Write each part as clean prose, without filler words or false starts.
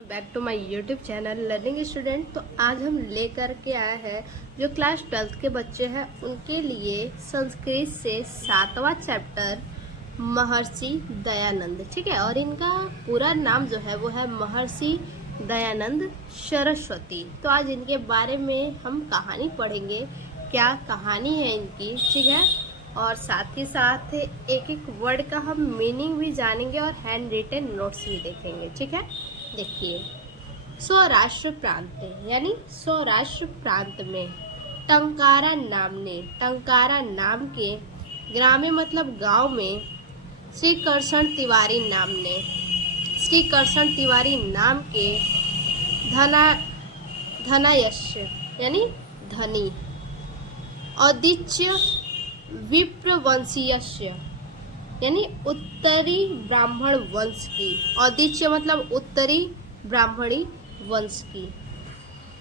Back to my YouTube channel learning student. तो आज हम लेकर के आए हैं जो क्लास 12th के बच्चे हैं उनके लिए संस्कृत से 7वां चैप्टर महर्षि दयानंद। ठीक है, और इनका पूरा नाम जो है वो है महर्षि दयानंद सरस्वती। तो आज इनके बारे में हम कहानी पढ़ेंगे, क्या कहानी है इनकी। ठीक है, और साथ ही साथ एक एक वर्ड का हम मीनिंग भी जानेंगे और हैंड रिटन नोट्स भी देखेंगे। ठीक है, देखिए। सौराष्ट्र प्रांत यानी सौराष्ट्र प्रांत में टंकारा नाम के ग्रामे मतलब गांव में श्री कृष्ण तिवारी नाम के धनायस्य यानी धनी औदिच्य विप्रवंशीयस्य यानी उत्तरी ब्राह्मण वंश की, औदिच्य मतलब उत्तरी ब्राह्मणी वंश की,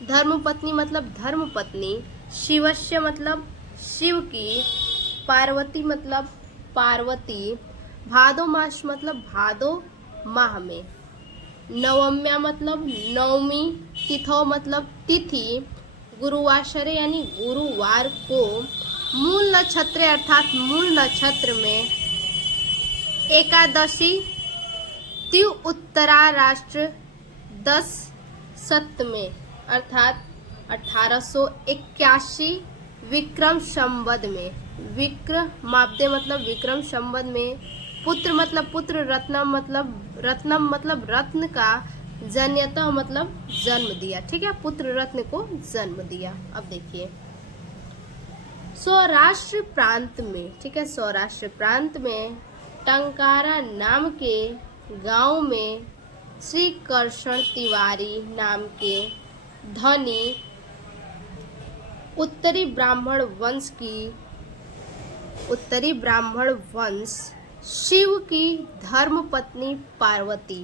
धर्मपत्नी मतलब धर्मपत्नी, शिवस्य मतलब शिव की, पार्वती मतलब पार्वती, भादो मास मतलब भादो माह में, नवम्या मतलब नवमी, तिथौ मतलब तिथि, गुरुवासरे यानी गुरुवार को, मूल नक्षत्र अर्थात मूल नक्षत्र में, एकादशी त्यु उत्तराराष्ट्र 10 सत में अर्थात 1881 विक्रम संवत में, विक्रमाब्दे मतलब विक्रम संवत में, पुत्र मतलब पुत्र, रत्नम मतलब रत्न का, जन्यतः मतलब जन्म दिया। ठीक है, पुत्र रत्न को जन्म दिया। अब देखिए सौराष्ट्र प्रांत में, ठीक है, सौराष्ट्र प्रांत में टंकारा नाम के गांव में श्री कृष्ण तिवारी नाम के धनी उत्तरी ब्राह्मण वंश शिव की धर्मपत्नी पार्वती,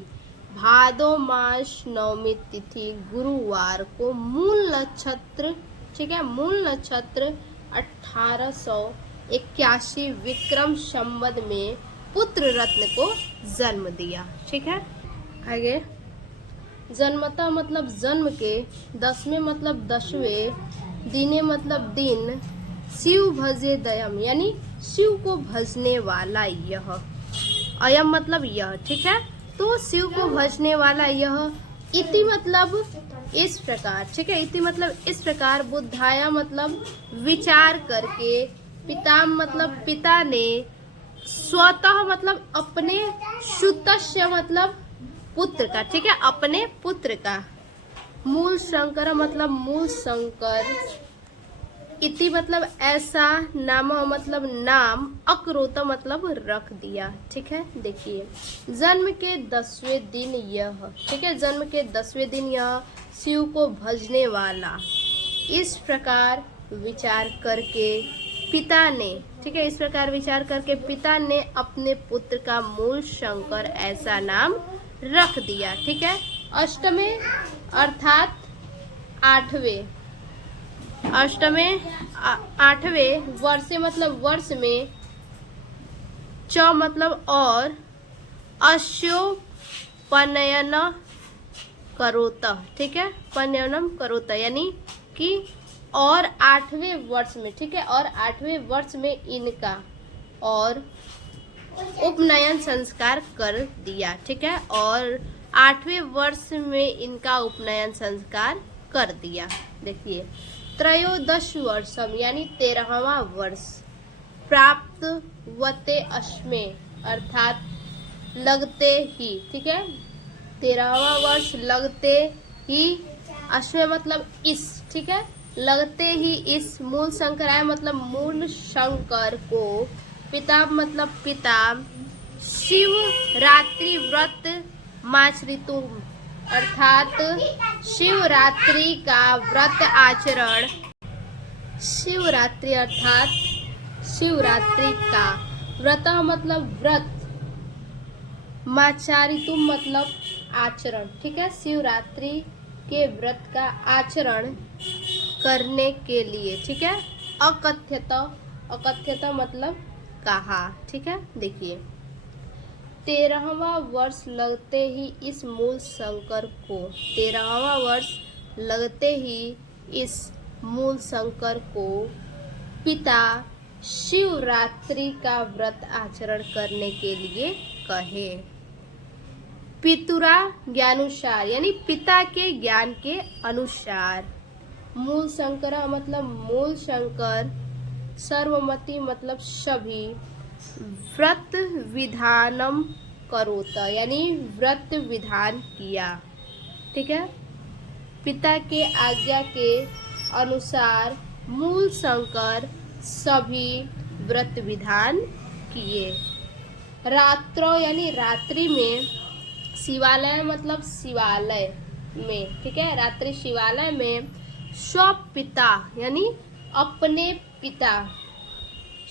भादो मास नवमी तिथि गुरुवार को, मूल नक्षत्र, ठीक है, मूल नक्षत्र 1881 विक्रम संवत में पुत्र रत्न को जन्म दिया। ठीक है, आगे जन्मता मतलब जन्म के, 10वें मतलब 10वें, दिने मतलब दिन, शिव भजे दयम यानी शिव को भजने वाला यह, अयम मतलब यह। ठीक है, तो शिव को भजने वाला यह, इति मतलब इस प्रकार। ठीक है, इति मतलब इस प्रकार, बुद्धाया मतलब विचार करके, पिताम मतलब पिता ने, स्वतः मतलब अपने, सुतस्य मतलब पुत्र का, ठीक है, अपने पुत्र का, मूल शंकर मतलब मूल शंकर, इति मतलब ऐसा, नाम मतलब नाम, अकरोत मतलब रख दिया। ठीक है, देखिए जन्म के 10वें दिन यह, ठीक है, जन्म के 10वें दिन यह शिव को भजने वाला, इस प्रकार विचार करके पिता ने, ठीक है, इस प्रकार विचार करके पिता ने अपने पुत्र का मूल शंकर ऐसा नाम रख दिया। ठीक है, अष्टमें अर्थात 8वें, अष्टमें 8वें, वर्षे मतलब वर्ष में, च मतलब और, अश्योपनयन करोत, ठीक है, पनयनम करोत यानी कि और 8वें वर्ष में, ठीक है, और 8वें वर्ष में इनका और उपनयन संस्कार कर दिया। ठीक है, और 8वें वर्ष में इनका उपनयन संस्कार कर दिया। देखिए त्रयोदश वर्षम यानी 13वां वर्ष, प्राप्त वते अश्मे अर्थात लगते ही, ठीक है, 13वां वर्ष लगते ही, अश्मे मतलब इस, ठीक है, लगते ही इस, मूल शंकराय मतलब मूल शंकर को, पिता मतलब पिता, शिवरात्रि व्रत माचरितुम अर्थात शिवरात्रि का व्रत आचरण, शिवरात्रि अर्थात शिवरात्रि का, व्रत मतलब व्रत, माचारितुम मतलब आचरण, ठीक है, शिवरात्रि के व्रत का आचरण करने के लिए। ठीक है, अकथ्यत मतलब कहा। ठीक है, देखिए 13वां वर्ष लगते ही इस मूल शंकर को 13वां वर्ष लगते ही इस मूल शंकर को पिता शिवरात्रि का व्रत आचरण करने के लिए कहे। पितुरा ज्ञानुसार यानी पिता के ज्ञान के अनुसार। मूल शंकर मतलब मूल शंकर, सर्वमति मतलब सभी, व्रत विधानम करोत यानी व्रत विधान किया। ठीक है, पिता के आज्ञा के अनुसार मूल शंकर सभी व्रत विधान किए। रात्रो यानी रात्रि में, शिवालय मतलब शिवालय में, ठीक है, रात्रि शिवालय में स्वपिता यानी अपने पिता,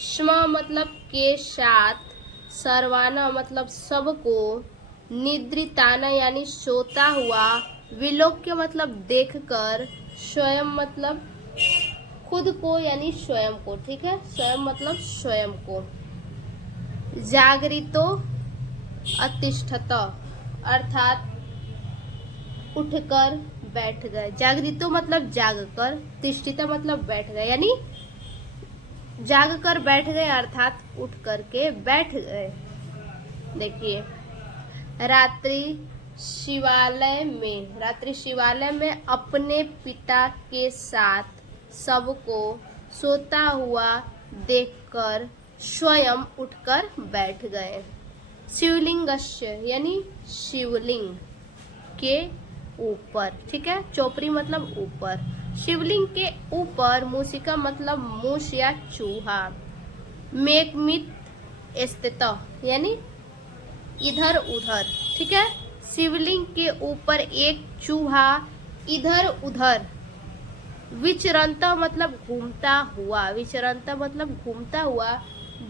स्म मतलब के साथ, सर्वाना मतलब सबको, निद्रिताना यानी सोता हुआ, विलोक्य मतलब देखकर, स्वयं मतलब खुद को यानी स्वयं को, ठीक है, स्वयं मतलब स्वयं को, जागरितो अतिष्ठत अर्थात उठकर बैठ गए। जागरितो मतलब जागकर, तिष्ठित मतलब बैठ गए यानी जागकर बैठ गए अर्थात उठ करके बैठ गए। देखिए, रात्रि शिवालय में अपने पिता के साथ सबको सोता हुआ देखकर स्वयं उठकर बैठ गए। शिवलिंगस्य यानी शिवलिंग के ऊपर, ठीक है, चौपरी मतलब ऊपर, शिवलिंग के ऊपर, मूषिका मतलब मूष या चूहा, मेघमित स्थित यानी इधर उधर, ठीक है, शिवलिंग के ऊपर एक चूहा इधर उधर, विचरंता मतलब घूमता हुआ, विचरंता मतलब घूमता हुआ,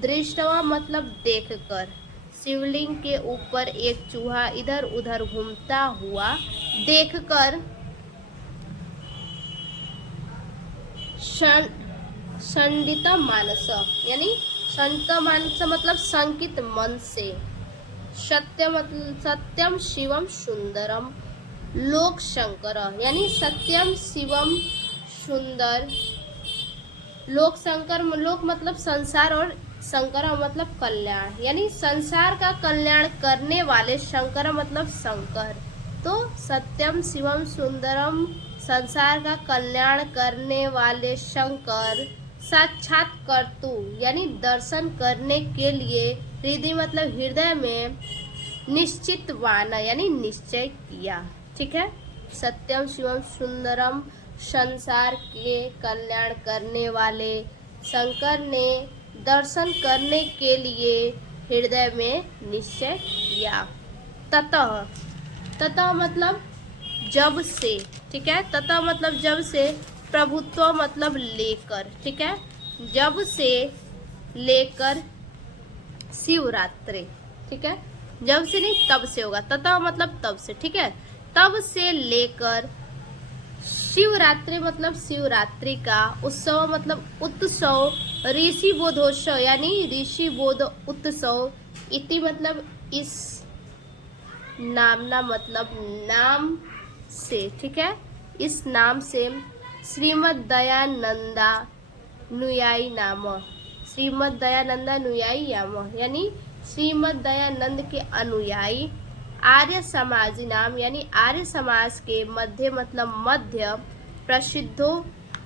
दृष्टवा मतलब देखकर, शिवलिंग के ऊपर एक चूहा इधर उधर घूमता हुआ देखकर, संडित मानस यानी संडित मानस मतलब संकित मन से, सत्यम शिवम सुंदरम लोक शंकर यानी सत्यम शिवम सुंदर, लोक शंकर, लोक मतलब संसार और शंकर मतलब कल्याण, यानी संसार का कल्याण करने वाले, शंकर मतलब शंकर। तो सत्यम शिवम सुंदरम संसार का कल्याण करने वाले शंकर, साक्षात कर्तु यानी दर्शन करने के लिए, हृदय मतलब हृदय में, निश्चित वाना यानी निश्चय किया। ठीक है, सत्यम शिवम सुंदरम संसार के कल्याण करने वाले शंकर ने दर्शन करने के लिए हृदय में निश्चय किया। ततः मतलब जब से, ठीक है, ततः मतलब जब से, प्रभुत्व मतलब लेकर, ठीक है, जब से लेकर शिवरात्रि, ठीक है, जब से नहीं तब से होगा, ततः मतलब तब से, ठीक है, तब से लेकर शिवरात्रि मतलब शिवरात्रि का उत्सव मतलब उत्सव, ऋषि बोधोत्सव यानी ऋषि बोध उत्सव, इति मतलब इस, नामना मतलब नाम से, ठीक है, इस नाम से, श्रीमद दयानंदा नुयायी नाम, श्रीमद दयानंदा नुयायी नाम यानी श्रीमद दयानंद के अनुयायी, आर्य समाजी नाम यानी आर्य समाज के मध्य मतलब मध्य, प्रसिद्धो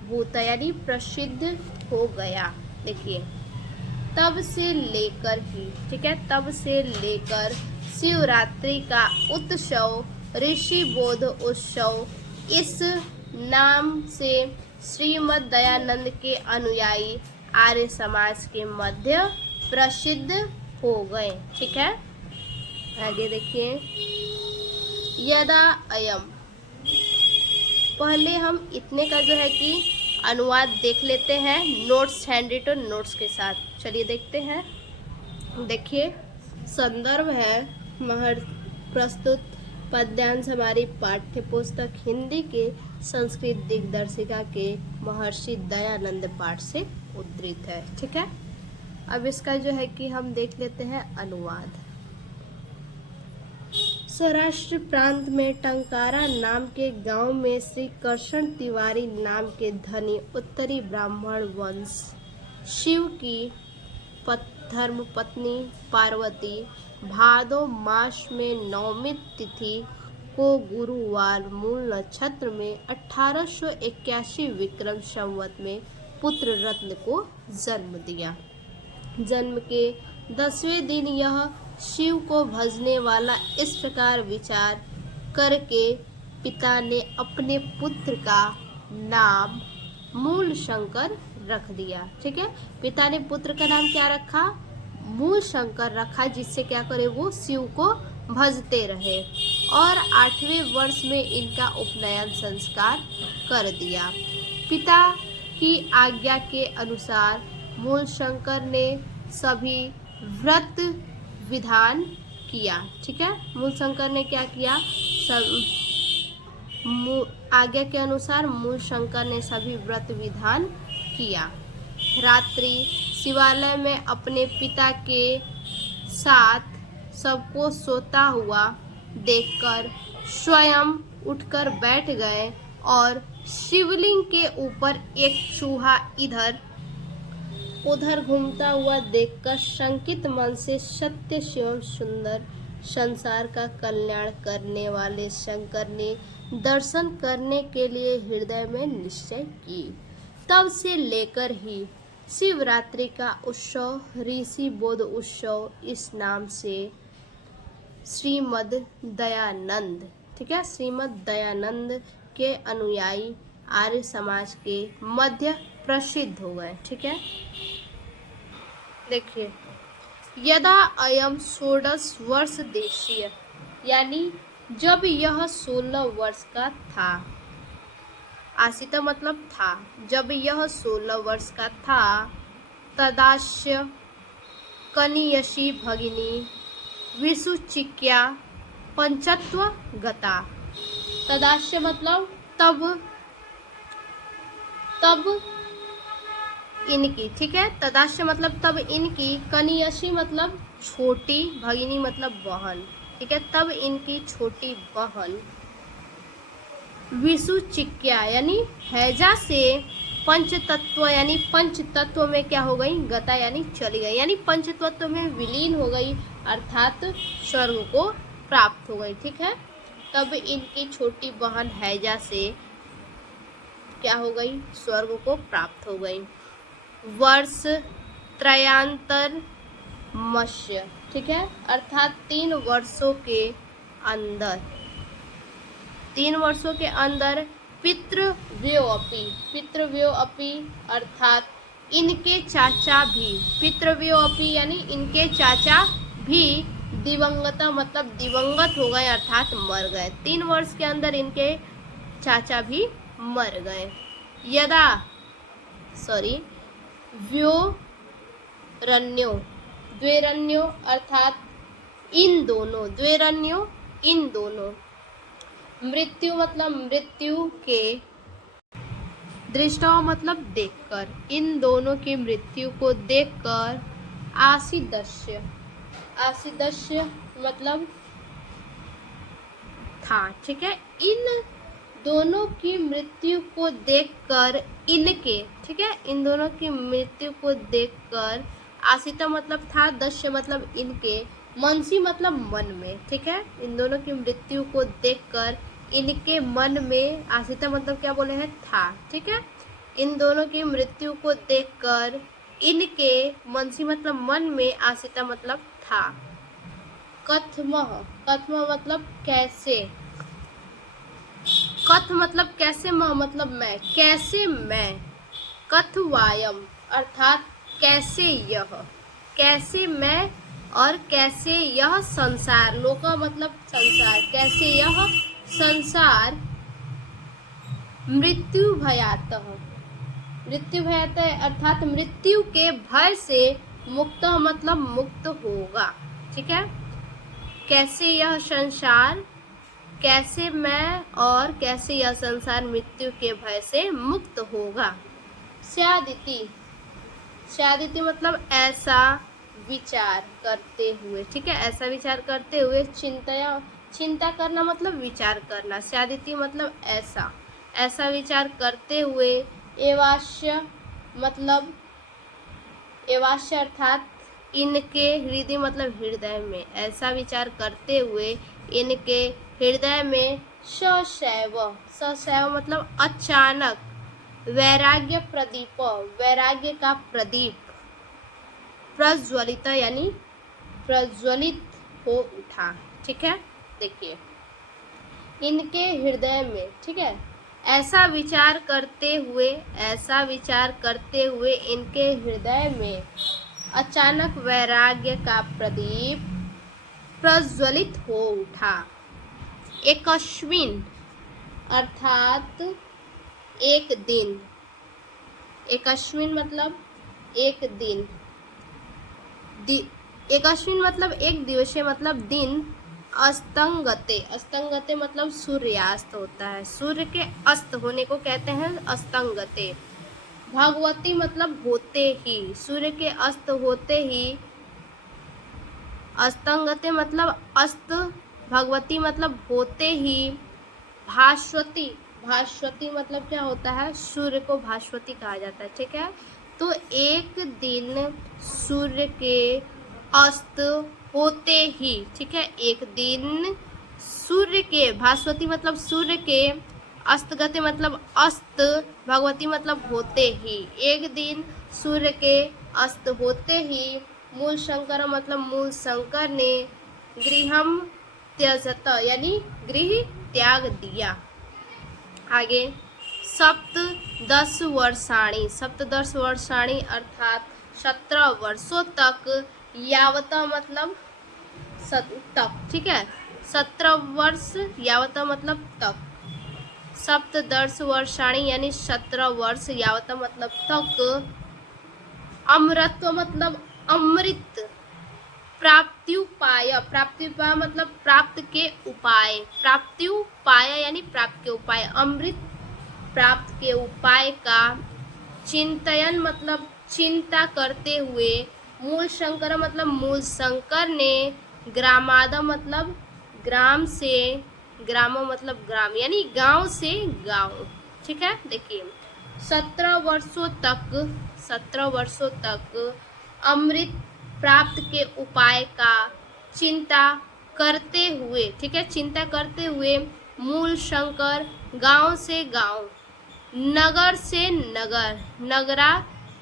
भूत यानी प्रसिद्ध हो गया। देखिए, तब से लेकर ही, ठीक है, तब से लेकर शिवरात्रि का उत्सव, ऋषि बोध उत्सव, इस नाम से श्रीमद दयानंद के अनुयायी आर्य समाज के मध्य प्रसिद्ध हो गए। ठीक है, आगे देखिए, यदा अयम, पहले हम इतने का जो है कि अनुवाद देख लेते हैं नोट्स, हैंड रिटन नोट्स के साथ। चलिए देखते हैं। देखिए, संदर्भ है प्रस्तुत पद्यांश हमारी पाठ्य पुस्तक हिंदी के संस्कृत दिग्दर्शिका के महर्षि दयानंद पाठ से उद्धृत है। ठीक है, अब इसका जो है कि हम देख लेते हैं अनुवाद। सौराष्ट्र प्रांत में टंकारा नाम के गांव में श्री कृष्ण तिवारी नाम के धनी उत्तरी ब्राह्मण वंश शिव की धर्मपत्नी पार्वती भादो मास में नवमी तिथि को गुरुवार मूल नक्षत्र में 1881 विक्रम संवत में पुत्र रत्न को जन्म दिया। जन्म के 10वें दिन यह शिव को भजने वाला इस प्रकार विचार करके पिता ने अपने पुत्र का नाम मूल शंकर रख दिया। ठीक है, पिता ने पुत्र का नाम क्या रखा? मूल शंकर रखा, जिससे क्या करे, वो शिव को भजते रहे। और 8वें वर्ष में इनका उपनयन संस्कार कर दिया। पिता की आज्ञा के अनुसार मूल शंकर ने सभी व्रत विधान किया। ठीक है, मूल शंकर ने क्या किया? आज्ञा के अनुसार मूल शंकर ने सभी व्रत विधान किया। रात्रि शिवालय में अपने पिता के साथ सबको सोता हुआ देखकर स्वयं उठकर बैठ गए और शिवलिंग के ऊपर एक चूहा इधर उधर घूमता हुआ देखकर शंकित मन से सत्य शिवम सुंदर संसार का कल्याण करने वाले शंकर ने दर्शन करने के लिए हृदय में निश्चय की। तब से लेकर ही शिवरात्रि का उत्सव ऋषि बोध उत्सव इस नाम से श्रीमद दयानंद, ठीक है, श्रीमद दयानंद के अनुयायी आर्य समाज के मध्य प्रसिद्ध हो गए। ठीक है, देखिए, यदा अयम 16 वर्ष देशीय, यानी जब यह 16 वर्ष का था। आसिता मतलब था, जब यह 16 वर्ष का था। तदास्य कनियसी भगिनी विसुचिक्या पंचत्व गता। तदास्य मतलब तब इनकी, ठीक है, तदास्य मतलब तब इनकी, कनियसी मतलब छोटी, भगिनी मतलब बहन, ठीक है, तब इनकी छोटी बहन विसुचिक्या यानी हैजा से पंचतत्व यानी पंच तत्व में क्या हो गई? गता यानी चली गई, यानी पंच तत्व में विलीन हो गई, अर्थात स्वर्ग को प्राप्त हो गई। ठीक है, तब इनकी छोटी बहन हैजा से क्या हो गई? स्वर्ग को प्राप्त हो गई। वर्ष त्रयांतर मत्स्य, ठीक है, अर्थात 3 वर्षों के अंदर, 3 वर्षों के अंदर पितृव्योऽपि अर्थात इनके चाचा भी, पितृव्योऽपि यानी इनके चाचा भी दिवंगता मतलब दिवंगत हो गए, अर्थात मर गए। 3 वर्ष के अंदर इनके चाचा भी मर गए। यदा द्वेरण्यो अर्थात इन दोनों, द्वेरण्यो इन दोनों, मृत्यु मतलब मृत्यु के, दृष्टा मतलब देखकर, इन दोनों की मृत्यु को देखकर आसीदस्य मतलब था, ठीक है, इन दोनों की मृत्यु को देखकर इनके, ठीक है, इन दोनों की मृत्यु को देखकर, आसिता मतलब था, दस्य मतलब इनके, मनसी मतलब मन में, ठीक है, इन दोनों की मृत्यु को देखकर इनके मन में, आसिता मतलब क्या बोले हैं? था, ठीक है, इन दोनों की मृत्यु को देखकर इनके, मनसी मतलब मन में, आसिता मतलब था। कथमः मतलब कैसे, कथ मतलब कैसे, मह मतलब मैं, कैसे मैं, कथवायम अर्थात कैसे यह, कैसे मैं और कैसे यह संसार, लोका मतलब संसार, कैसे यह संसार मृत्यु भयातः अर्थात मृत्यु के भय से मुक्त मतलब मुक्त होगा। ठीक है, कैसे यह संसार, कैसे मैं और कैसे यह संसार मृत्यु के भय से मुक्त होगा। स्यादिति मतलब ऐसा विचार करते हुए, ठीक है, ऐसा विचार करते हुए चिंता करना मतलब विचार करना, स्यादिति मतलब ऐसा, ऐसा विचार करते हुए, एवास्य मतलब एवास्य अर्थात इनके, हृदय मतलब हृदय में, ऐसा विचार करते हुए इनके हृदय में सशैव, सशैव मतलब अचानक, वैराग्य प्रदीप, वैराग्य का प्रदीप, प्रज्वलित यानी प्रज्वलित हो उठा। ठीक है, देखिए इनके हृदय में, ठीक है, ऐसा विचार करते हुए, ऐसा विचार करते हुए इनके हृदय में अचानक वैराग्य का प्रदीप प्रज्वलित हो उठा। एकस्मिन अर्थात एक दिन, एकस्मिन मतलब एक दिन, एकस्मिन मतलब एक दिवसीय मतलब दिन, अस्तंगते, अस्तंगते मतलब सूर्यास्त होता है, सूर्य के अस्त होने को कहते हैं अस्तंगते। भगवती मतलब होते ही, सूर्य के अस्त होते ही, अस्तंगते मतलब अस्त, भगवती मतलब होते ही, भास्वती, भास्वती मतलब क्या होता है, सूर्य को भास्वती कहा जाता है। ठीक है, तो एक दिन सूर्य के अस्त होते ही, ठीक है, एक दिन सूर्य के, भास्वती मतलब सूर्य के, अस्तगते मतलब अस्त, भगवती मतलब होते ही, एक दिन सूर्य के अस्त होते ही, मूल शंकर मतलब मूल शंकर ने गृहम त्यजत यानी गृह त्याग दिया। आगे सप्तदश वर्षाणी, सप्तदश वर्षाणी अर्थात 17 वर्षों तक, यावत मतलब तक, ठीक है, 17 वर्ष, यावत मतलब तक, सप्तदश वर्षाणी यानी 17 वर्ष, यावत मतलब तक, अमृतत्व मतलब अमृत, प्राप्त्युपाय, प्राप्त्युपाय मतलब प्राप्त के उपाय, प्राप्त्युपाय यानी प्राप्त के उपाय, अमृत प्राप्त के उपाय का, चिंतन मतलब चिंता करते हुए, मूल शंकर मतलब मूल शंकर ने, ग्रामाद मतलब ग्राम से, ग्राम मतलब ग्राम यानी गांव से गांव। ठीक है, देखिए 17 वर्षों तक, 17 वर्षों तक अमृत प्राप्त के उपाय का चिंता करते हुए, ठीक है, चिंता करते हुए मूल शंकर गांव से गांव, नगर से नगर, नगरा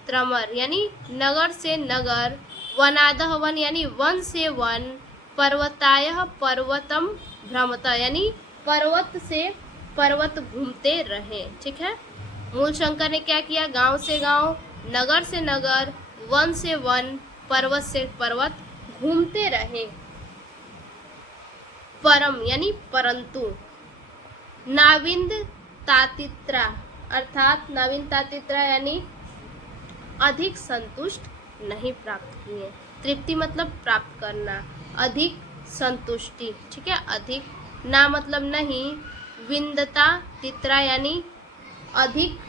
त्रमर यानी नगर से नगर, वनादह वन यानी वन से वन, पर्वताय पर्वतम भ्रमत यानी पर्वत से पर्वत घूमते रहे। ठीक है, मूल शंकर ने क्या किया, गांव से गांव, नगर से नगर, वन से वन, पर्वत से पर्वत घूमते रहे। परम यानी परंतु, नाविंद तातित्रा अर्थात नाविंद तातित्रा यानी अधिक संतुष्ट नहीं प्राप्त किए। तृप्ति मतलब प्राप्त करना, अधिक संतुष्टि, ठीक है, अधिक, ना मतलब नहीं, विंदता तित्रा यानी अधिक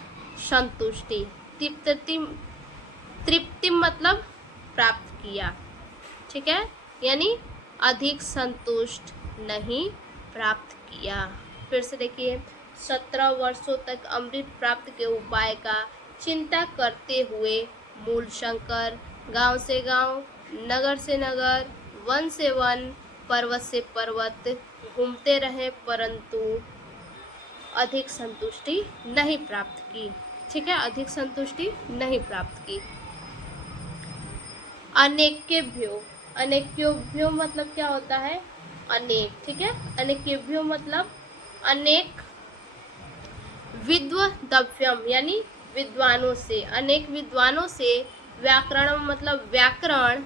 संतुष्टि, तृप्ति, तृप्ति मतलब प्राप्त किया। ठीक है, यानी अधिक संतुष्ट नहीं प्राप्त किया। फिर से देखिए 17 वर्षों तक अमृत प्राप्त के उपाय का चिंता करते हुए मूल शंकर गांव से गांव, नगर से नगर, वन से वन, पर्वत से पर्वत घूमते रहे, परंतु अधिक संतुष्टि नहीं प्राप्त की। ठीक है, अधिक संतुष्टि नहीं प्राप्त की। अनेकेभ्यो, अनेकेभ्यो मतलब क्या होता है, अनेक। ठीक है, अनेकेभ्यो मतलब अनेक, विद्वद्भ्यम यानी विद्वानों से, अनेक विद्वानों से, व्याकरण मतलब व्याकरण,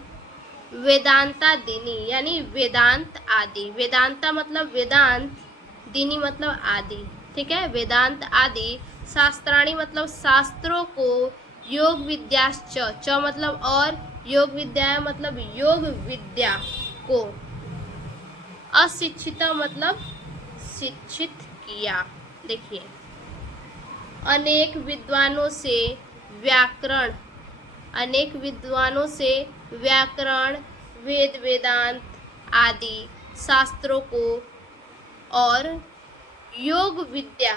वेदांता दिनी यानी वेदांत आदि, वेदांता मतलब वेदांत, दिनी मतलब आदि। ठीक है, वेदांत आदि, शास्त्राणी मतलब शास्त्रों को, योग विद्याश्च, च मतलब और, योग विद्या मतलब योग विद्या को, अशिक्षित मतलब शिक्षित किया। देखिए अनेक विद्वानों से व्याकरण, अनेक विद्वानों से व्याकरण, वेद वेदांत आदि शास्त्रों को और योग विद्या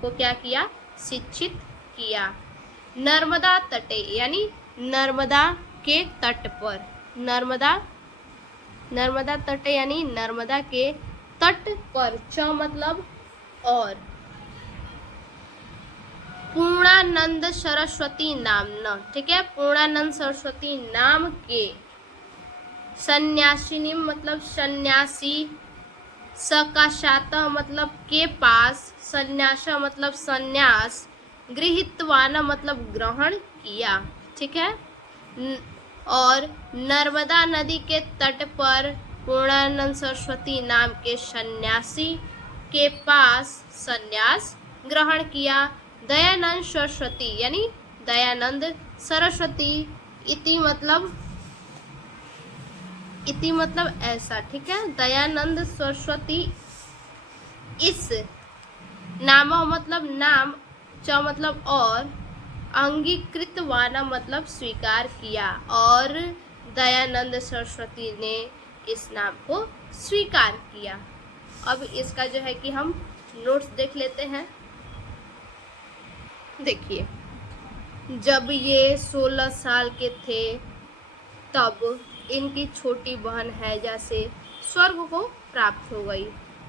को क्या किया, शिक्षित किया। नर्मदा तटे यानी नर्मदा के तट पर, नर्मदा तटे यानी नर्मदा के तट पर, च मतलब और। पूर्णानंद सरस्वती नाम न, ठीक है, पूर्णानंद सरस्वती नाम के सन्यासिनी मतलब सन्यासी, सकाशात मतलब के पास, सन्यास मतलब सन्यास, गृहीतवान मतलब ग्रहण किया, ठीक है। और नर्मदा नदी के तट पर पूर्णानंद सरस्वती नाम के सन्यासी के पास सन्यास ग्रहण किया। दयानंद सरस्वती यानी दयानंद सरस्वती, इति मतलब ऐसा, ठीक है। दयानंद सरस्वती इस, नाम मतलब नाम, च मतलब और, अंगीकृत वाना मतलब स्वीकार किया, और दयानंद सरस्वती ने इस नाम को स्वीकार किया। अब इसका जो है कि हम नोट्स देख लेते हैं। देखिए, जब ये 16 साल के थे तब इनकी छोटी बहन हैजा से स्वर्ग को प्राप्त हो गई।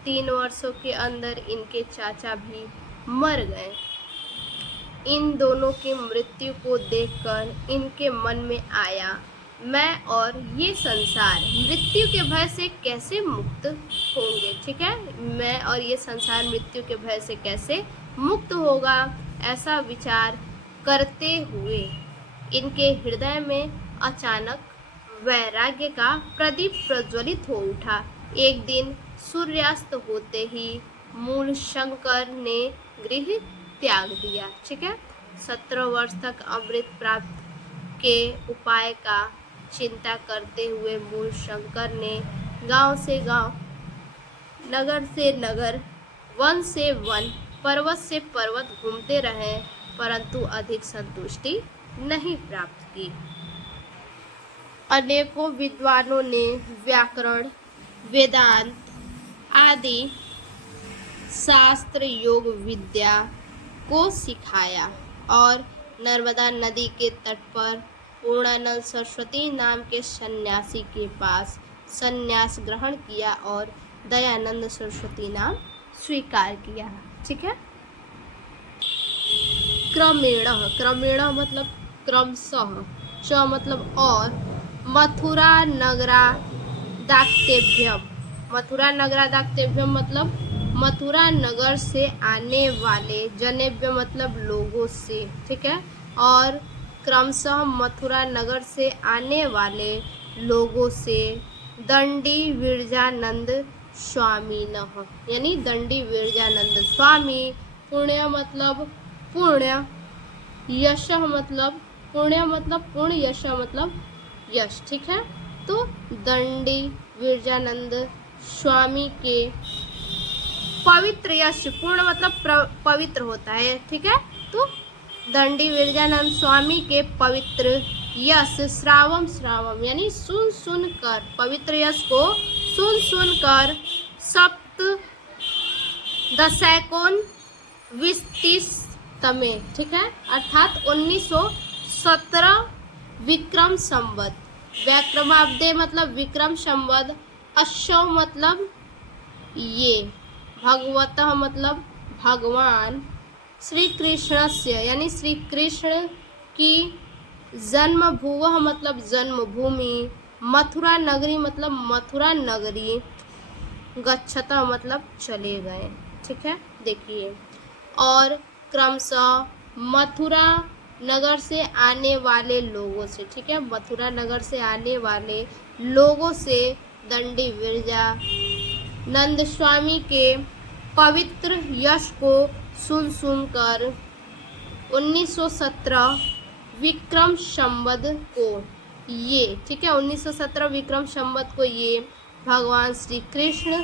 3 वर्षों के अंदर इनके चाचा भी मर गए। इन दोनों की मृत्यु को देखकर इनके मन में आया, मैं और ये संसार मृत्यु के भय से कैसे मुक्त होंगे, ठीक है। मैं और ये संसार मृत्यु के भय से कैसे मुक्त होगा, ऐसा विचार करते हुए इनके हृदय में अचानक वैराग्य का प्रदीप प्रज्वलित हो उठा। एक दिन सूर्यास्त होते ही मूल शंकर ने गृह त्याग दिया, ठीक है। 17 वर्ष तक अमृत प्राप्त के उपाय का चिंता करते हुए मूल शंकर ने गांव से गांव, नगर से नगर, वन से वन, पर्वत से पर्वत घूमते रहे, परंतु अधिक संतुष्टि नहीं प्राप्त की। अनेकों विद्वानों ने व्याकरण, वेदांत आदि शास्त्र, योग विद्या को सिखाया और नर्मदा नदी के तट पर पूर्णानंद सरस्वती नाम के सन्यासी के पास सन्यास ग्रहण किया और दयानंद सरस्वती नाम स्वीकार किया, ठीक है। क्रमेण मतलब क्रमशः, च मतलब और, मथुरा नगरा दाक्तेभ्यम मतलब मथुरा नगर से आने वाले, जनेभ्य मतलब लोगों से, ठीक है। और क्रमशः मथुरा नगर से आने वाले लोगों से दंडी विरजानंद स्वामी नः यानी दंडी विरजानंद स्वामी, पुण्य मतलब पुण्य, यश मतलब पुण्य मतलब पुण्य, यश मतलब यश, ठीक है। तो दंडी विरजानंद स्वामी के पवित्र यश, पूर्ण मतलब पवित्र होता है, ठीक है। तो दंडी विरजानंद स्वामी के पवित्र यश श्रावम यानी सुन कर, पवित्र यश को सुन कर, सप्त दशैकोन 20 तमे, ठीक है, अर्थात 1917 विक्रम संवत, व्याक्रमाब्दे मतलब विक्रम संवत, अश्व मतलब ये, भगवतः मतलब भगवान, श्री कृष्णस्य यानी श्री कृष्ण की, जन्मभुवः मतलब जन्मभूमि, मथुरा नगरी मतलब मथुरा नगरी, गच्छतः मतलब चले गए, ठीक है। देखिए, और क्रमशः मथुरा नगर से आने वाले लोगों से, ठीक है, मथुरा नगर से आने वाले लोगों से दंडी विरजानंद स्वामी के पवित्र यश को सुनकर 1917 विक्रम संवत को ये, ठीक है, 1917 विक्रम संवत को ये भगवान श्री कृष्ण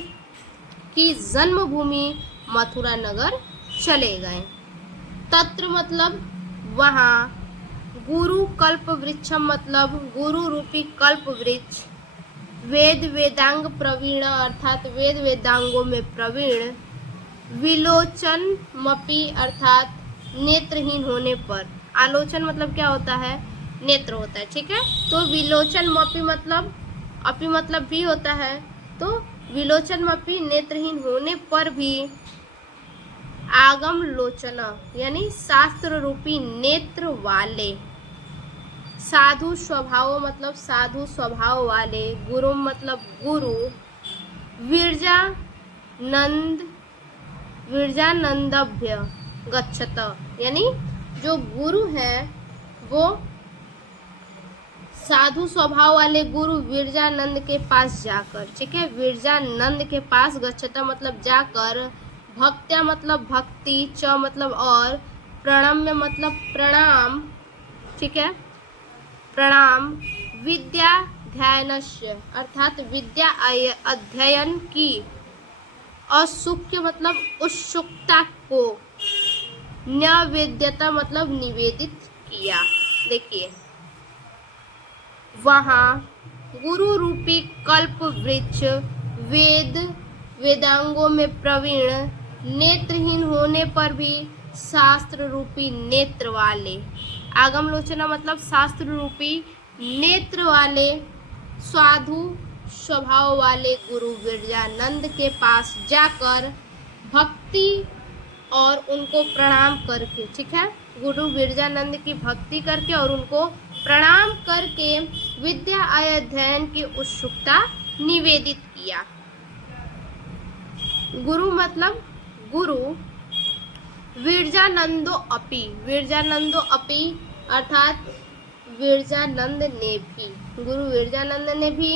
की जन्मभूमि मथुरा नगर चले गए। तत्र मतलब वहाँ, गुरु कल्प वृक्षम मतलब गुरु रूपी कल्प वृक्ष, वेद वेदांग प्रवीण अर्थात वेद वेदांगों में प्रवीण, विलोचन मपी अर्थात नेत्रहीन होने पर, आलोचन मतलब क्या होता है, नेत्र होता है, ठीक है। तो विलोचन मपी मतलब अपी मतलब भी होता है, तो विलोचन मपी नेत्रहीन होने पर भी, आगम लोचन यानी शास्त्र रूपी नेत्र वाले, साधु स्वभाव मतलब साधु स्वभाव वाले, गुरु मतलब गुरु, विरजानंदभ्य गच्छत यानी जो गुरु है वो साधु स्वभाव वाले गुरु विरजानंद के पास जाकर, ठीक है, विरजानंद के पास गच्छत मतलब जाकर, भक्त्या मतलब भक्ति, च मतलब और, प्रणम्य मतलब प्रणाम, ठीक है, प्रणाम, विद्याध्ययनस्य अर्थात विद्या अध्ययन की, असुख्य मतलब उत्सुकता को, नैवेद्यता मतलब निवेदित किया। देखिए वहाँ गुरु रूपी कल्प वृक्ष, वेद वेदांगों में प्रवीण, नेत्रहीन होने पर भी शास्त्र रूपी नेत्र वाले, आगमलोचना मतलब शास्त्र रूपी नेत्र वाले, साधु स्वभाव वाले गुरु विरजानंद के पास जाकर भक्ति और उनको प्रणाम करके, ठीक है, गुरु विरजानंद की भक्ति करके और उनको प्रणाम करके विद्या अध्ययन की उत्सुकता निवेदित किया। गुरु मतलब गुरु, विरजानंदो अपि अर्थात विरजानंद ने भी, गुरु विरजानंद ने भी,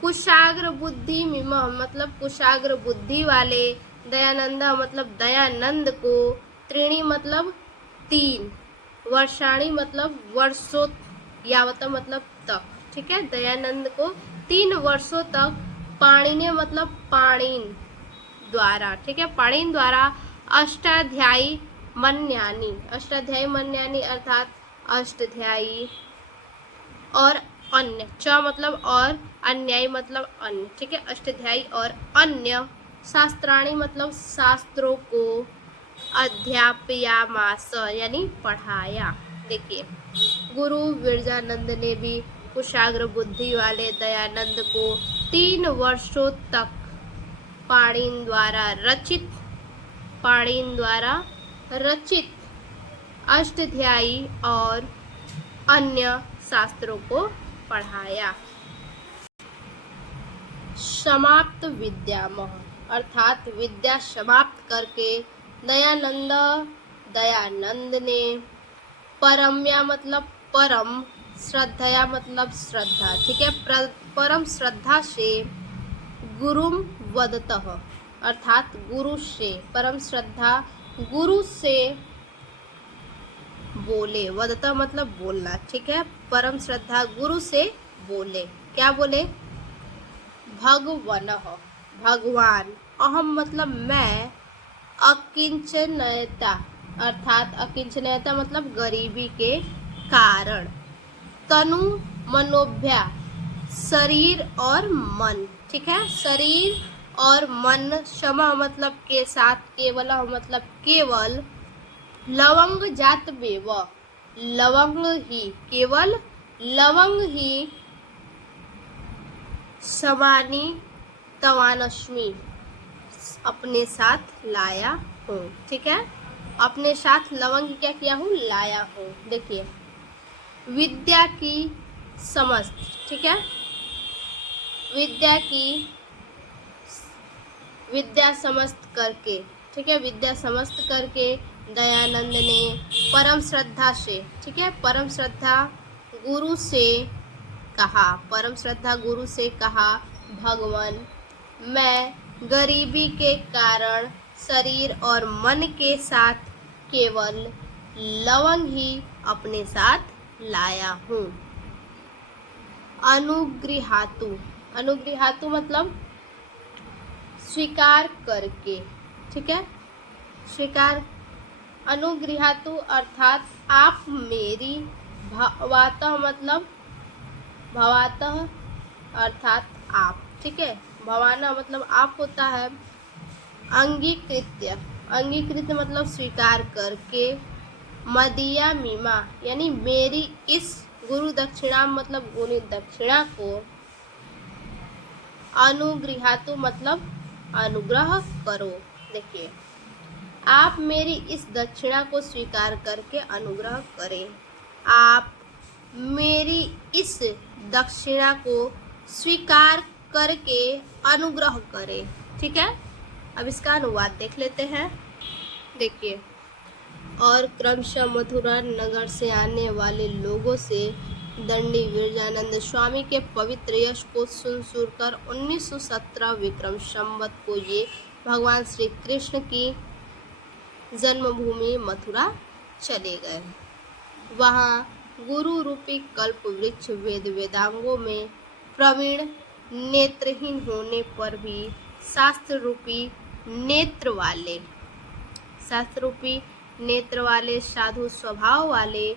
कुशाग्र बुद्धि मतलब कुशाग्र बुद्धि वाले, दयानंद मतलब दयानंद को, त्रीणी मतलब तीन, वर्षाणी मतलब वर्षों, यावत मतलब तक, ठीक है, दयानंद को 3 वर्षों तक, पाणिनीय मतलब पाणिन द्वारा, ठीक है, पाणिन द्वारा, अष्टाध्यायी मन्यानी अर्थात अष्टाध्यायी और अन्य, च मतलब और, अन्यायी मतलब अन्य, ठीक है, अष्टाध्यायी और अन्य, शास्त्राणी मतलब शास्त्रों को, अध्यापयामास यानी पढ़ाया। देखिए गुरु विरजानंद ने भी कुशाग्र बुद्धि वाले दयानंद को 3 वर्षों तक पाणिन द्वारा रचित अष्टाध्यायी और अन्य शास्त्रों को पढ़ाया। समाप्त विद्यामह अर्थात विद्या समाप्त करके दयानंद ने, परम्या मतलब परम, श्रद्धया मतलब श्रद्धा, ठीक है, परम श्रद्धा से, गुरुम वदतः अर्थात गुरु से, परम श्रद्धा गुरु से बोले, वदतः मतलब बोलना, ठीक है, परम श्रद्धा गुरु से बोले, क्या बोले, भगवान, अहम मतलब मैं, अकिंचनयता अर्थात अकिंचनयता मतलब गरीबी के कारण, तनु मनोभ्या शरीर और मन, ठीक है, शरीर और मन, क्षमा मतलब के साथ, केवल मतलब केवल, लवंग जात बेव लवंग ही, केवल लवंग ही, समानी तवानस्मी अपने साथ लाया हूँ, ठीक है, अपने साथ लवंग क्या किया हूँ, लाया हूँ। देखिए विद्या की समस्त, ठीक है, विद्या समस्त करके, ठीक है, विद्या समस्त करके दयानंद ने परम श्रद्धा से, ठीक है, परम श्रद्धा गुरु से कहा, भगवान मैं गरीबी के कारण शरीर और मन के साथ केवल लवंग ही अपने साथ लाया हूँ। अनुगृहातु मतलब स्वीकार करके, ठीक है, स्वीकार, अनुगृहातु अर्थात आप मेरी, भवातः मतलब भवातः अर्थात आप, ठीक है। भवाना मतलब आप होता है। अंगीकृत्य, अंगीकृत मतलब स्वीकार करके। मदीया मीमा यानी मेरी इस गुरु दक्षिणा मतलब गुरु दक्षिणा को। अनुगृहातु मतलब अनुग्रह करो। देखिए, आप मेरी इस दक्षिणा को स्वीकार करके अनुग्रह करें। आप मेरी इस दक्षिणा को स्वीकार करके अनुग्रह करें, ठीक है। अब इसका अनुवाद देख लेते हैं। देखिए, और क्रमशः मथुरा नगर से आने वाले लोगों से दंडी विरजानंद स्वामी के पवित्र यश को सुनकर 1917 विक्रम संवत को ये भगवान श्री कृष्ण की जन्मभूमि मथुरा चले गए। वहाँ गुरु रूपी कल्प वृक्ष वेद वेदांगों में प्रवीण, नेत्रहीन होने पर भी शास्त्र रूपी नेत्र वाले साधु स्वभाव वाले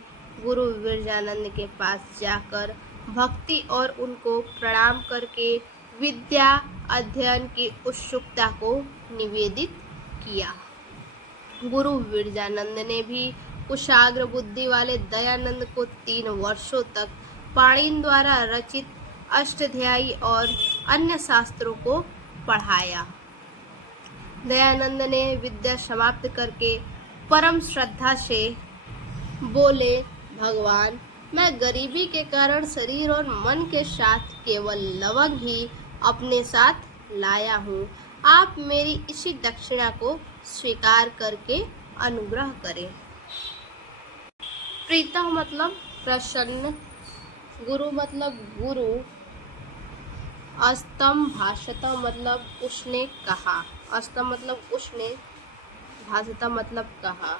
गुरु विरजानंद के पास जाकर भक्ति और उनको प्रणाम करके विद्या अध्ययन की उत्सुकता को निवेदित किया। गुरु विरजानंद ने भी कुशाग्र बुद्धि वाले दयानंद को 3 वर्षों तक पाणिनि द्वारा रचित अष्टाध्यायी और अन्य शास्त्रों को पढ़ाया। दयानंद ने विद्या समाप्त करके परम श्रद्धा से बोले, भगवान, मैं गरीबी के कारण शरीर और मन के साथ केवल लवंग ही अपने साथ लाया हूँ। आप मेरी इसी दक्षिणा को स्वीकार करके अनुग्रह करें। प्रीतः मतलब प्रसन्न, गुरु मतलब गुरु, अस्तम भाषता मतलब उसने कहा, अस्तम मतलब उसने, भाषता मतलब कहा,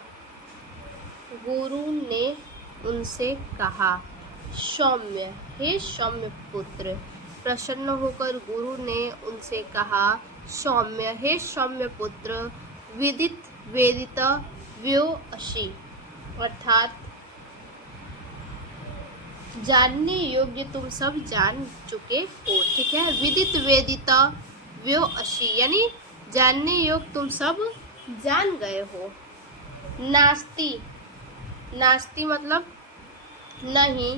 गुरु ने उनसे कहा। सौम्य, हे सौम्य पुत्र, प्रसन्न होकर गुरु ने उनसे कहा, सौम्य, हे सौम्य पुत्र, विदित वेदित व्योअसि अर्थात जानने योग्य तुम सब जान चुके हो, ठीक है। विदित वेदित व्योअसि यानी जानने योग्य तुम सब जान गए हो। नास्ति, नास्ति मतलब नहीं।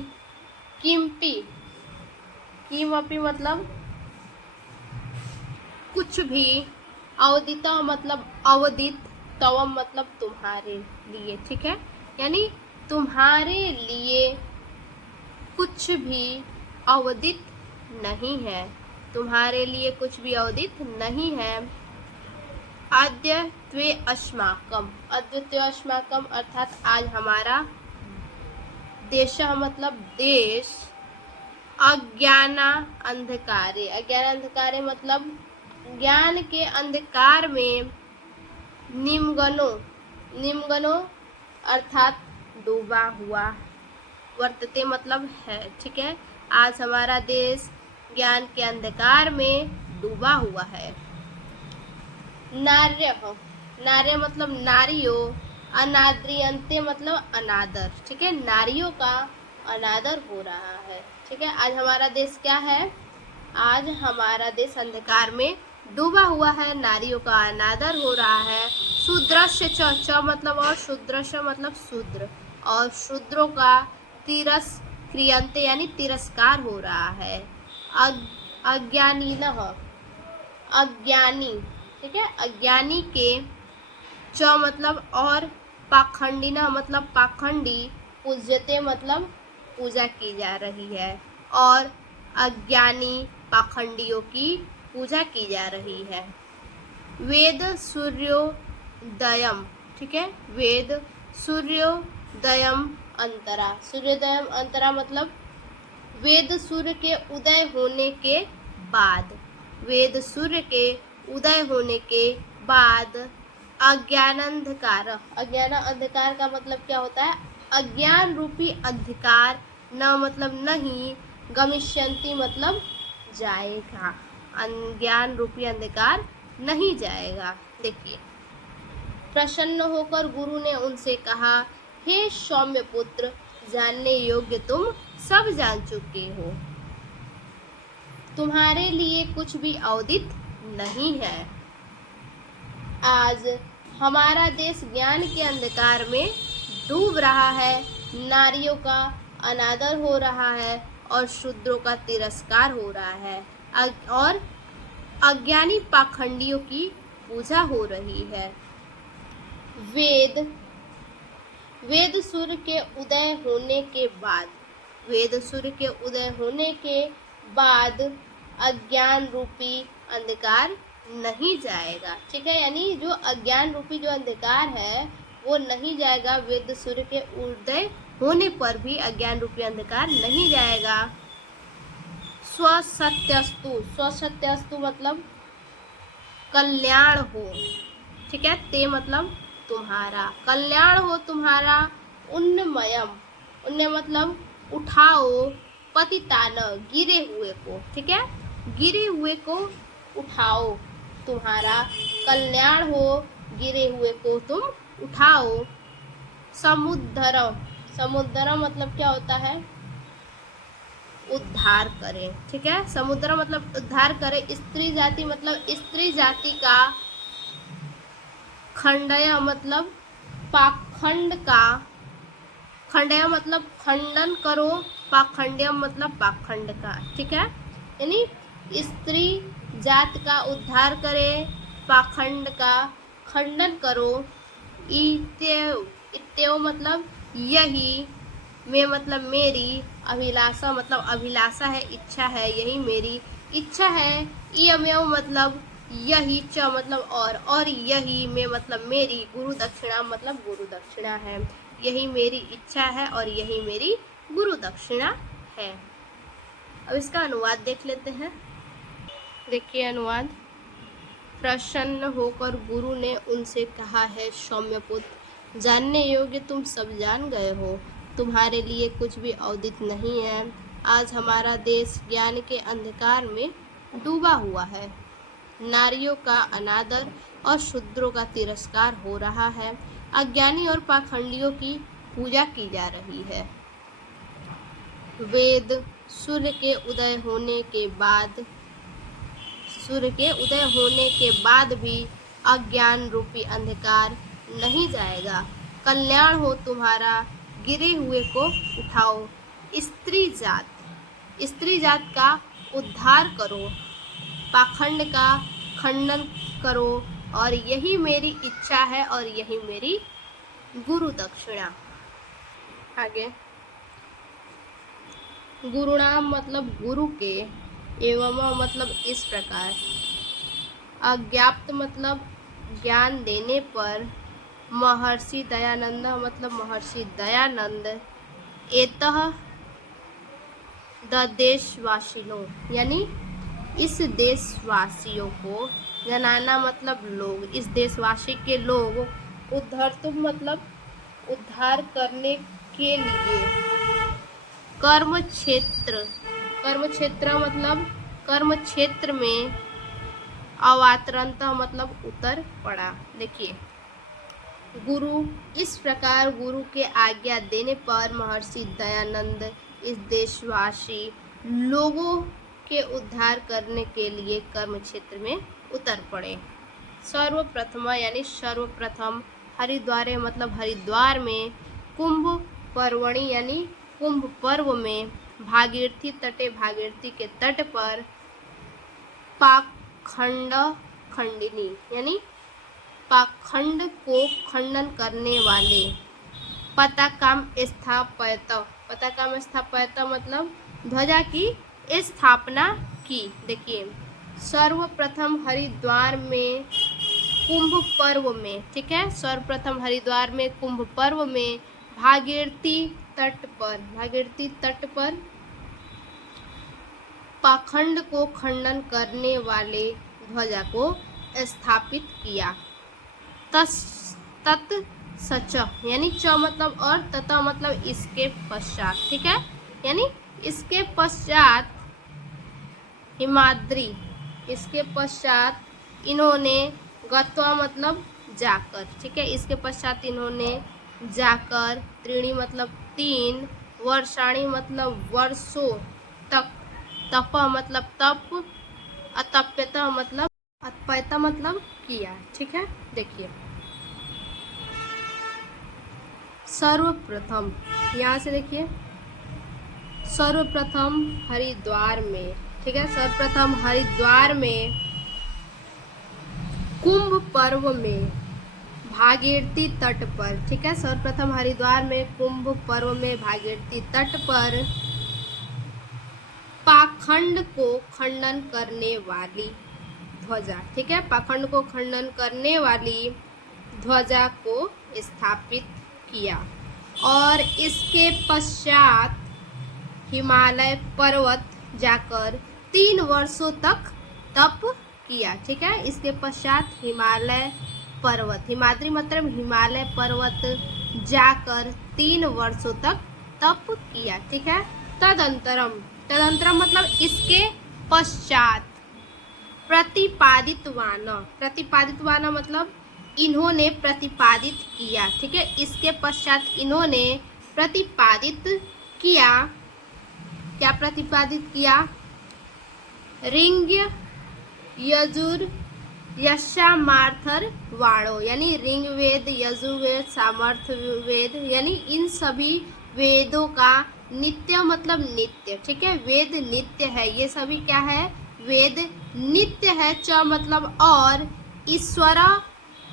किमपि, किमपि मतलब कुछ भी। अवदित मतलब अवदित, तवम मतलब तुम्हारे लिए, ठीक है। यानी तुम्हारे लिए कुछ भी अवदित नहीं है, तुम्हारे लिए कुछ भी अवदित नहीं है। अद्य त्वे अस्माकम, अद्य त्वे अस्माकम अर्थात आज हमारा। देश मतलब देश। अज्ञाना अंधकारे, अज्ञान अंधकारे मतलब ज्ञान के अंधकार में। निमगनो, निमगनो अर्थात डूबा हुआ। वर्तते मतलब है, ठीक है। आज हमारा देश ज्ञान के अंधकार में डूबा हुआ है। नार्य, नार्य मतलब नारियों। अनाद्रियंते मतलब अनादर, ठीक है। नारियों का अनादर हो रहा है, ठीक है। आज हमारा देश क्या है? आज हमारा देश अंधकार में डूबा हुआ है, नारियों का अनादर हो रहा है। शूद्रस्य च मतलब और, शूद्रस्य मतलब शूद्र, और शूद्रों का तिरस्क्रियन्ते यानी तिरस्कार हो रहा है। अज्ञानिनः, अज्ञानी, ठीक है। अज्ञानी के। च मतलब और, पाखंडिनः मतलब पाखंडी। पूज्यते मतलब पूजा की जा रही है, और अज्ञानी पाखंडियों की पूजा की जा रही है। वेद सूर्योदयम, ठीक है। वेद सूर्योदयम अंतरा, सूर्योदयम अंतरा मतलब वेद सूर्य के उदय होने के बाद। वेद सूर्य के उदय होने के बाद। अज्ञान अंधकार, अज्ञान अंधकार का मतलब क्या होता है? अज्ञान रूपी अंधकार। न मतलब नहीं, गमिष्यन्ति मतलब जाएगा। अज्ञान रूपी अंधकार नहीं जाएगा। देखिए, प्रसन्न होकर गुरु ने उनसे कहा, हे सौम्य पुत्र, जानने योग्य तुम सब जान चुके हो। तुम्हारे लिए कुछ भी अवधित नहीं है। आज हमारा देश ज्ञान के अंधकार में डूब रहा है, नारियों का अनादर हो रहा है और शूद्रों का तिरस्कार हो रहा है और अज्ञानी पाखंडियों की पूजा हो रही है। वेद सूर्य के उदय होने के बाद, वेद सूर्य के उदय होने के बाद अज्ञान रूपी अंधकार नहीं जाएगा। ठीक है, यानी जो अज्ञान रूपी जो अंधकार है वो नहीं जाएगा। वेद सूर्य के उदय होने पर भी अज्ञान रूपी अंधकार नहीं जाएगा। स्वसत्यस्तु, स्वसत्यस्तु मतलब कल्याण हो। ठीक है, ते मतलब तुम्हारा, कल्याण हो तुम्हारा। उन्नमयम, उन्न मतलब उठाओ, पतितान गिरे हुए को। ठीक है, गिरे हुए को उठाओ, तुम्हारा कल्याण हो, गिरे हुए को तुम उठाओ। समुद्रम, समुद्रम मतलब क्या होता है? उद्धार करें। ठीक है, समुद्र मतलब उद्धार करें। स्त्री जाति मतलब स्त्री जाति का। खंडय मतलब पाखंड का। खंडय मतलब खंडन करो, पाखंड्यम मतलब पाखंड का। ठीक है, यानी स्त्री जात का उद्धार करे, पाखंड का खंडन करो। इत्येव, इत्येव मतलब यही, में मतलब मेरी, अभिलाषा मतलब अभिलाषा है, इच्छा है, यही मेरी इच्छा है। इयमेव मतलब यही, च मतलब और यही, में मतलब मेरी, गुरु दक्षिणा मतलब गुरु दक्षिणा है। यही मेरी इच्छा है और यही मेरी गुरु दक्षिणा है। अब इसका अनुवाद देख लेते हैं। देखिए अनुवाद। प्रसन्न होकर गुरु ने उनसे कहा है, सौम्यपुत्र, जानने योग्य तुम सब जान गए हो, तुम्हारे लिए कुछ भी अवधित नहीं है। आज हमारा देश ज्ञान के अंधकार में डूबा हुआ है, नारियों का अनादर और शूद्रों का तिरस्कार हो रहा है, अज्ञानी और पाखंडियों की पूजा की जा रही है। वेद सूर्य के उदय होने के बाद, सूर्य के उदय होने के बाद भी अज्ञान रूपी अंधकार नहीं जाएगा। कल्याण हो तुम्हारा, गिरे हुए को उठाओ। स्त्री जात का उद्धार करो, पाखंड का खंडन करो, और यही मेरी इच्छा है और यही मेरी गुरु दक्षिणा। आगे, गुरुनाम मतलब गुरु के, एवं मतलब इस प्रकार, अज्ञाप्त मतलब ज्ञान देने पर, महर्षि दयानंद मतलब महर्षि दयानंद, एतः द देशवासियों यानी इस देशवासियों को, जनाना मतलब लोग, इस देशवासी के लोग, उद्धर्तुम मतलब उद्धार करने के लिए, कर्म क्षेत्र, कर्म क्षेत्र मतलब कर्म क्षेत्र में, अवातरंत मतलब उतर पड़ा। देखिए, गुरु इस प्रकार गुरु के आज्ञा देने पर महर्षि दयानंद इस देशवासी लोगों के उद्धार करने के लिए कर्म क्षेत्र में उतर पड़े। सर्वप्रथम यानी सर्वप्रथम, हरिद्वार मतलब हरिद्वार में, कुंभ पर्वणि यानी कुंभ पर्व में, भागीरथी तटे भागीरथी के तट पर, पाखंड खंडिनी यानी पाखंड को खंडन करने वाले, पताकाम स्थापयत, पताकाम स्थापयत मतलब ध्वजा की स्थापना की। देखिए, सर्वप्रथम हरिद्वार में कुंभ पर्व में, ठीक है, सर्वप्रथम हरिद्वार में कुंभ पर्व में, भागीरथी तट पर, भागीरथी तट पर पाखंड को खंडन करने वाले ध्वजा को स्थापित किया। तत् सच यानी च मतलब और, तथा मतलब इसके पश्चात, ठीक है, यानी इसके पश्चात, हिमाद्री, इसके पश्चात इन्होंने, गत्वा मतलब जाकर, ठीक है, इसके पश्चात इन्होंने जाकर, त्रीणी मतलब तीन, वर्षाणी मतलब वर्षों तक, तप मतलब तप, अतप्यता मतलब अतप्यता मतलब किया। ठीक है, देखिए सर्वप्रथम, यहाँ से देखिए सर्वप्रथम हरिद्वार में, ठीक है, सर्वप्रथम हरिद्वार में कुंभ पर्व में भागीरथी तट पर, ठीक है, सर्वप्रथम हरिद्वार में कुंभ पर्व में भागीरथी तट पर पाखंड को खंडन करने वाली ध्वजा, ठीक है, पाखंड को खंडन करने वाली ध्वजा को स्थापित किया और इसके पश्चात हिमालय पर्वत जाकर 3 वर्षों तक तप किया। ठीक है, इसके पश्चात हिमालय पर्वत, हिमाद्री मतलब हिमालय पर्वत जाकर 3 वर्षों तक तप किया। ठीक है, तदंतरम, तदंतरम मतलब इसके पश्चात प्रतिपादितवान, प्रतिपादितवान मतलब इन्होंने प्रतिपादित किया। ठीक है, इसके पश्चात इन्होंने प्रतिपादित किया, क्या प्रतिपादित किया, ऋग यजुर यशामार्थर वाणो, यानी ऋग्वेद, यजुर्वेद, सामर्थ्य वेद, यानी इन सभी वेदों का नित्य मतलब नित्य, ठीक है, वेद नित्य है, ये सभी क्या है, वेद नित्य है। च मतलब और, ईश्वर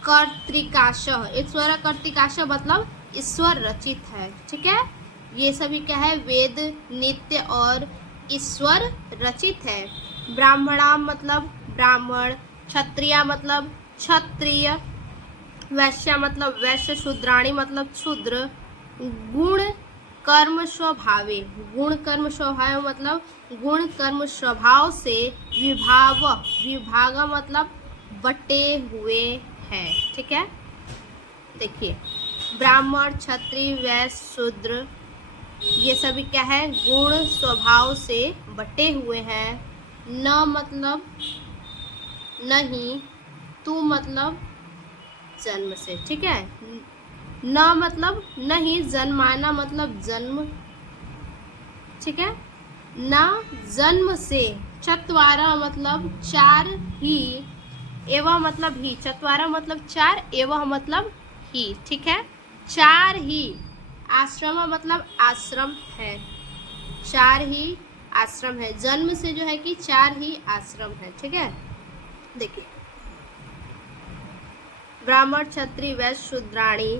कर्तिकाश, ईश्वर कर्तिकाश मतलब ईश्वर रचित है। ठीक है, ये सभी क्या है, वेद नित्य और ईश्वर रचित है। ब्राह्मणा मतलब ब्राह्मण, क्षत्रिया मतलब क्षत्रिय, वैश्या मतलब वैश्य, शूद्राणी मतलब शूद्र, गुण कर्म स्वभावे, गुण कर्म स्वभाव मतलब गुण कर्म स्वभाव से विभाव, विभाग मतलब बटे हुए हैं। ठीक है, देखिए ब्राह्मण, क्षत्रिय, वैश्य, शूद्र, ये सभी क्या है, गुण स्वभाव से बटे हुए हैं। न मतलब नहीं, तू मतलब जन्म से, ठीक है, न मतलब नहीं, जन्माना मतलब जन्म, ठीक है, न जन्म से, चत्वारा मतलब 4 ही, एवं मतलब ही, चत्वारा मतलब 4, एवं मतलब ही, ठीक है, 4 ही, आश्रम मतलब आश्रम है, 4 ही आश्रम है, जन्म से जो है कि 4 ही आश्रम है। ठीक है, देखिए ब्राह्मण, क्षत्रिय, वैश्य, शूद्राणी,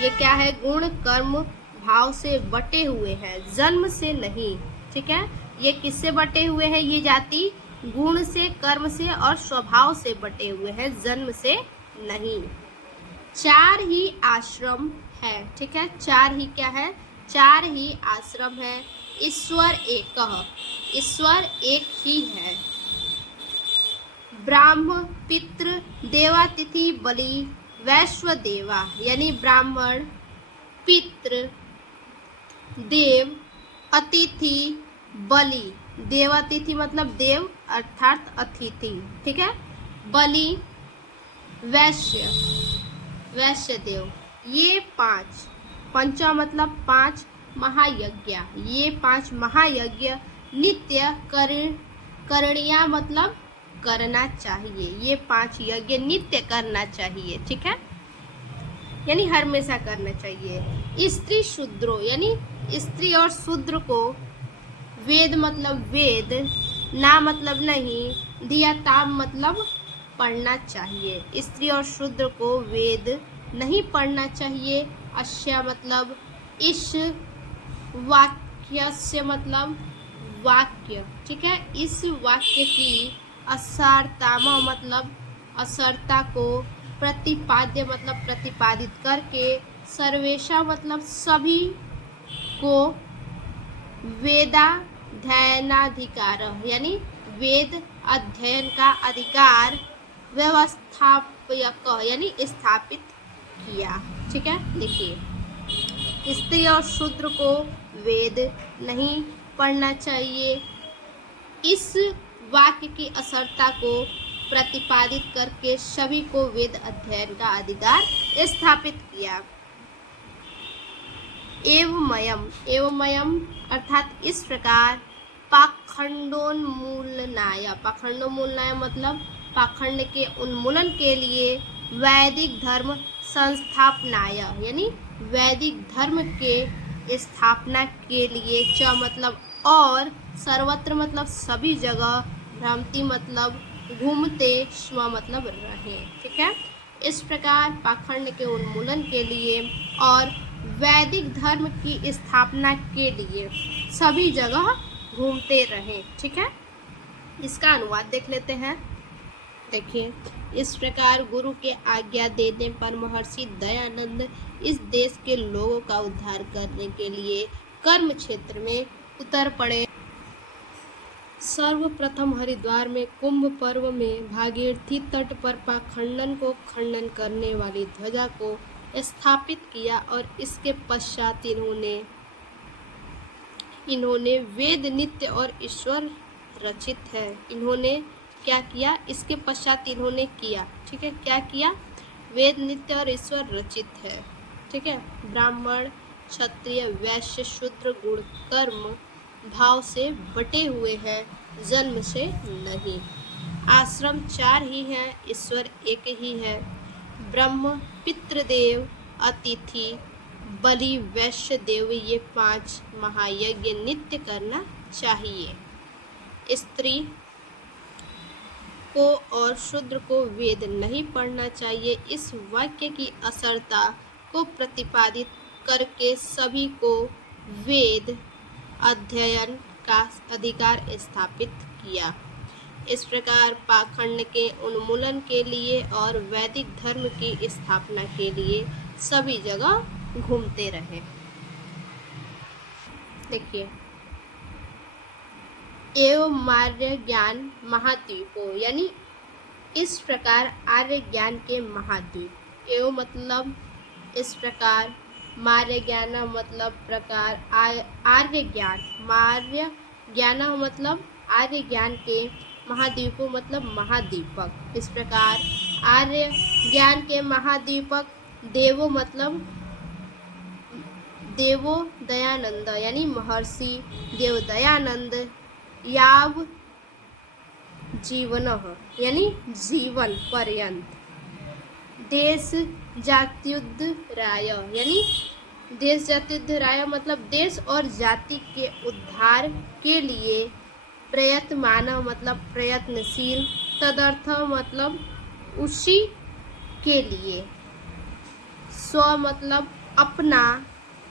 ये क्या है, गुण कर्म भाव से बटे हुए हैं, जन्म से नहीं। ठीक है, ये किससे बटे हुए हैं, ये जाति गुण से, कर्म से और स्वभाव से बटे हुए हैं, जन्म से नहीं। 4 ही आश्रम है। ठीक है, 4 ही क्या है, 4 ही आश्रम है। ईश्वर एक, ईश्वर एक ही है। ब्राह्म, पितृ, देवातिथि, बलि, वैश्व देवा, यानी ब्राह्मण, पितृ, देव, अतिथि, बलि, देवातिथि मतलब देव अर्थात अतिथि, ठीक है, बलि, वैश्य, वैश्य देव, ये 5, पंचा मतलब 5 महायज्ञ, ये 5 महायज्ञ नित्य करणीय मतलब करना चाहिए, ये 5 यज्ञ नित्य करना चाहिए। ठीक है, यानी हमेशा करना चाहिए। स्त्री शूद्रो, यानी स्त्री और शूद्र को वेद मतलब वेद, ना मतलब नहीं, दिया ताम मतलब पढ़ना चाहिए। स्त्री और शूद्र को वेद नहीं पढ़ना चाहिए। अश्या मतलब इस, वाक्य से मतलब वाक्य, ठीक है, इस वाक्य की, असरतामा मतलब असरता को, प्रतिपाद्य मतलब प्रतिपादित करके, सर्वेशा मतलब सभी को, वेदाध्ययनाधिकार, यानी वेद अध्ययन का अधिकार, व्यवस्थापक यानी स्थापित किया। ठीक है, देखिए स्त्री और शूद्र को वेद नहीं पढ़ना चाहिए। इस वाक्य की असरता को प्रतिपादित करके सभी को वेद अध्ययन का अधिकार स्थापित किया। एवमयम, एवमयम अर्थात इस प्रकार, पाखंडोन्मूलनाय, पाखंडोन्मूलनाय मतलब पाखंड के उन्मूलन के लिए वैदिक धर्म संस्थापनाय, यानी वैदिक धर्म के स्थापना के लिए, च मतलब और, सर्वत्र मतलब सभी जगह, भ्रमति मतलब घूमते, स्म मतलब रहे। ठीक है, इस प्रकार पाखंड के उन्मूलन के लिए और वैदिक धर्म की स्थापना के लिए सभी जगह घूमते रहे। ठीक है, इसका अनुवाद देख लेते हैं। देखिए, इस प्रकार गुरु के आज्ञा देने पर महर्षि दयानंद इस देश के लोगों का उद्धार करने के लिए कर्म क्षेत्र में उतर पड़े। सर्वप्रथम हरिद्वार में कुंभ पर्व में भागीरथी तट पर पाखंडन को खंडन करने वाली ध्वजा को स्थापित किया और इसके पश्चात इन्होंने वेद, नित्य और ईश्वर रचित है। इन्होंने क्या किया, इसके पश्चात इन्होंने किया। ठीक है, क्या किया, वेद, नित्य और ईश्वर रचित है। ठीक है, ब्राह्मण, क्षत्रिय, वैश्य, शूद्र गुण कर्म भाव से बटे हुए हैं, जन्म से नहीं। आश्रम 4 ही हैं, ईश्वर एक ही है। ब्रह्म, पितृदेव, अतिथि, बलि, वैश्य देव, ये 5 महायज्ञ नित्य करना चाहिए। स्त्री को और शूद्र को वेद नहीं पढ़ना चाहिए। इस वाक्य की असरता को प्रतिपादित करके सभी को वेद अध्ययन का अधिकार स्थापित किया। इस प्रकार पाखंड के उन्मूलन के लिए और वैदिक धर्म की स्थापना के लिए सभी जगह घूमते रहे। देखिए, एवं आर्य ज्ञान महाद्वीपो, यानी इस प्रकार आर्य ज्ञान के महाद्वीप। एवं मतलब इस प्रकार, मार्य ज्ञान मतलब प्रकार, आर्य ज्ञान, मार्य ज्ञान मतलब आर्य ज्ञान के, महाद्वीपों मतलब महाद्वीपक। इस प्रकार आर्य ज्ञान के महाद्वीपक देवो मतलब देवो दयानंद, यानी महर्षि देव दयानंद, याव जीवन, यानी जीवन पर्यंत, देश जात्युद्धराय, यानी देश जात्युद्धराय मतलब देश और जाति के उद्धार के लिए प्रयत्नमान मतलब प्रयत्नशील, तदर्थ मतलब उसी के लिए, स्व मतलब अपना,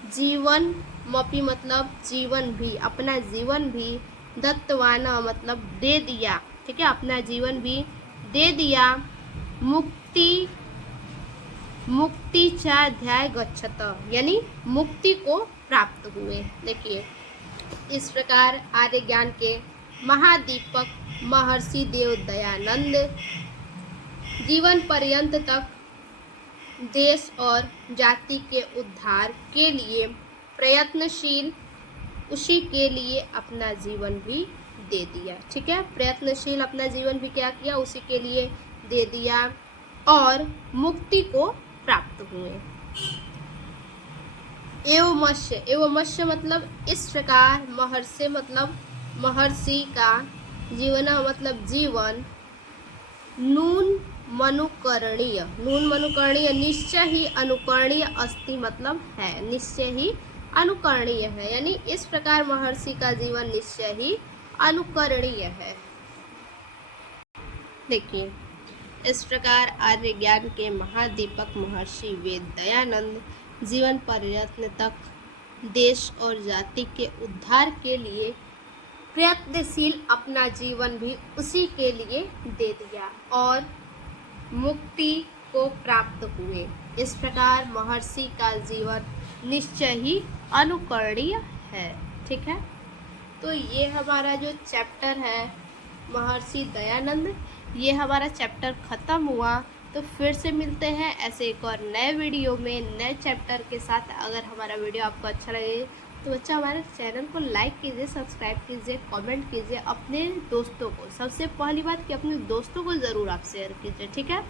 जीवन मपि मतलब जीवन भी, अपना जीवन भी, दत्तवाना मतलब दे दिया। ठीक है, अपना जीवन भी दे दिया। मुक्ति चाध्याय गच्छत, यानी मुक्ति को प्राप्त हुए। देखिए, इस प्रकार आर्य ज्ञान के महादीपक महर्षि देव दयानंद जीवन पर्यंत तक देश और जाति के उद्धार के लिए प्रयत्नशील, उसी के लिए अपना जीवन भी दे दिया। ठीक है, प्रयत्नशील, अपना जीवन भी क्या किया, उसी के लिए दे दिया और मुक्ति को प्राप्त हुए। एवं मत्स्य मतलब इस प्रकार, महर्षि मतलब महर्षि का जीवन मतलब जीवन, नून मनुकरणीय, निश्चय ही अनुकरणीय अस्ति मतलब है, निश्चय ही अनुकरणीय है, यानी इस प्रकार महर्षि का जीवन निश्चय ही अनुकरणीय है। देखिए, इस प्रकार आर्य ज्ञान के महादीपक महर्षि वेद दयानंद जीवन पर्यंत तक देश और जाति के उद्धार के लिए प्रयत्नशील, अपना जीवन भी उसी के लिए दे दिया और मुक्ति को प्राप्त हुए। इस प्रकार महर्षि का जीवन निश्चय ही अनुकरणीय है। ठीक है, तो ये हमारा जो चैप्टर है महर्षि दयानंद, ये हमारा चैप्टर ख़त्म हुआ। तो फिर से मिलते हैं ऐसे एक और नए वीडियो में नए चैप्टर के साथ। अगर हमारा वीडियो आपको अच्छा लगे तो बच्चा हमारे चैनल को लाइक कीजिए, सब्सक्राइब कीजिए, कमेंट कीजिए, अपने दोस्तों को, सबसे पहली बात कि अपने दोस्तों को ज़रूर आप शेयर कीजिए। ठीक है।